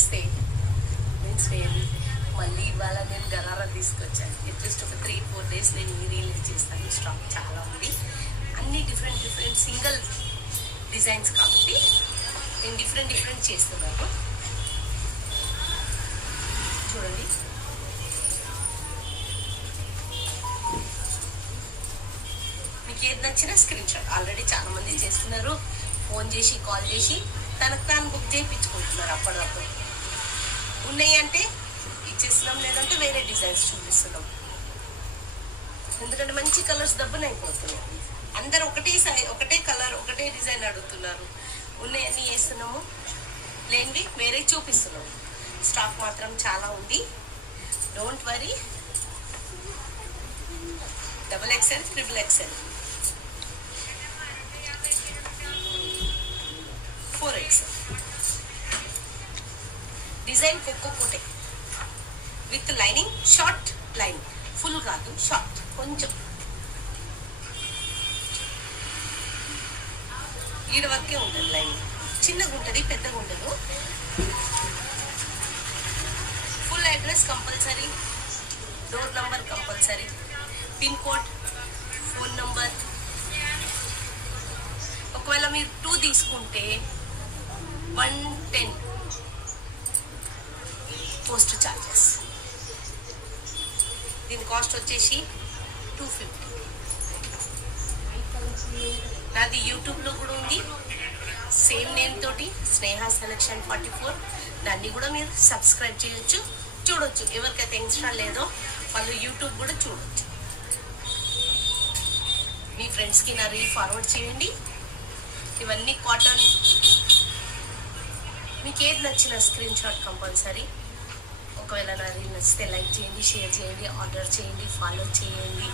నమస్తే, నేను స్నేహి. మళ్ళీ ఇవాళ నేను గరారా తీసుకొచ్చాను. అట్లీస్ట్ ఒక 3-4 డేస్ నేను ఈ రీల్ చేస్తాను. స్టాక్ చాలా ఉంది, అన్ని డిఫరెంట్ సింగిల్ డిజైన్స్ కాబట్టి నేను డిఫరెంట్ చేస్తున్నాను. చూడండి, మీకు ఏది నచ్చినా స్క్రీన్ షాట్. ఆల్రెడీ చాలా మంది చేస్తున్నారు, ఫోన్ చేసి కాల్ చేసి తనకు తాను బుక్ చేయించుకుంటున్నారు. అప్పటికప్పుడు ఉన్నాయి అంటే ఇచ్చేస్తున్నాం, లేదంటే వేరే డిజైన్స్ చూపిస్తున్నాం. ఎందుకంటే మంచి కలర్స్ దబ్బున అయిపోతున్నాయి. అందరు ఒకటే కలర్ ఒకటే డిజైన్ అడుగుతున్నారు. ఉన్నాయన్నీ వేస్తున్నాము, లేనివి వేరే చూపిస్తున్నాము. స్టాక్ మాత్రం చాలా ఉంది, don't worry. XXL, XXL, 4XL. Design ఒక్కొక్కటే with lining, short lining, full కాదు, షార్ట్ కొంచెం ఈడ వరకే ఉంటుంది. లైనింగ్ చిన్నగా ఉంటుంది, పెద్దగా ఉండదు. Full address compulsory, door number compulsory, pin code, phone number. ఒకవేళ మీరు 2 తీసుకుంటే 110 పోస్ట్ ఛార్జెస్. దీని కాస్ట్ వచ్చేసి 250. నాది యూట్యూబ్లో కూడా ఉంది, సేమ్ నేమ్ తోటి, స్నేహ సెలెక్షన్ 44. దాన్ని కూడా మీరు సబ్స్క్రైబ్ చేయొచ్చు, చూడొచ్చు. ఎవరికైతే ఇన్స్టా లేదో వాళ్ళు యూట్యూబ్ కూడా చూడొచ్చు. మీ ఫ్రెండ్స్కి నా రీల్ ఫార్వర్డ్ చేయండి. ఇవన్నీ కాటన్. మీకు ఏది నచ్చిన స్క్రీన్ షాట్ కంపల్సరీ. ఒకవేళ నా రీల్ నచ్చితే లైక్ చేయండి, షేర్ చేయండి, ఆర్డర్ చేయండి, ఫాలో చేయండి.